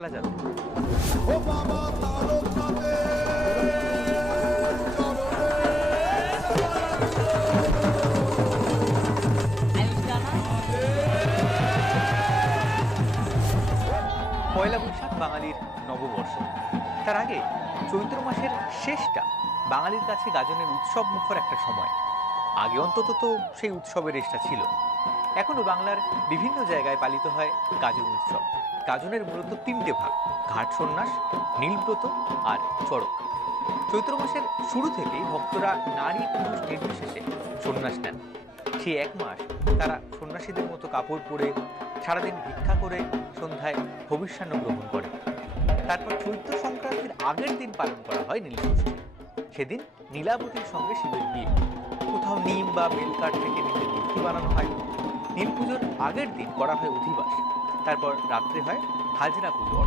বলা যাবে। ও বাবা তারকাদের পয়লা বৈশাখ বাঙালির নববর্ষ। তার আগে চৈত্র মাসের শেষটা বাঙালির কাছে গাজনের উৎসব মুখর একটা সময়। আগে অন্তত তো সেই উৎসবের রেশটা ছিল। এখনো বাংলার বিভিন্ন জায়গায় পালিত হয় গাজন উৎসব। গাজনের মূলত তিনটে ভাগ: ঘাট সন্ন্যাস, নীলব্রত আর চড়ক। চৈত্র মাসের শুরু থেকেই ভক্তরা নারী পুরুষ নির্বিশেষে সন্ন্যাস নেন। সেই এক মাস তারা সন্ন্যাসীদের মতো কাপড় পরে সারাদিন ভিক্ষা করে সন্ধ্যায় ভবিষ্যান্ন গ্রহণ করে। তারপর চৈত্র সংক্রান্তির আগের দিন পালন করা হয় নীলষষ্ঠী। সেদিন নীলাবতীর সঙ্গে শিবের বিয়ে। কোথাও নিম বা বেলকাঠ থেকে নীলের মূর্তি বানানো হয়। নীল পুজোর আগের দিন করা হয় অধিবাস। তারপর রাত্রে হয় হাজরা পুজো।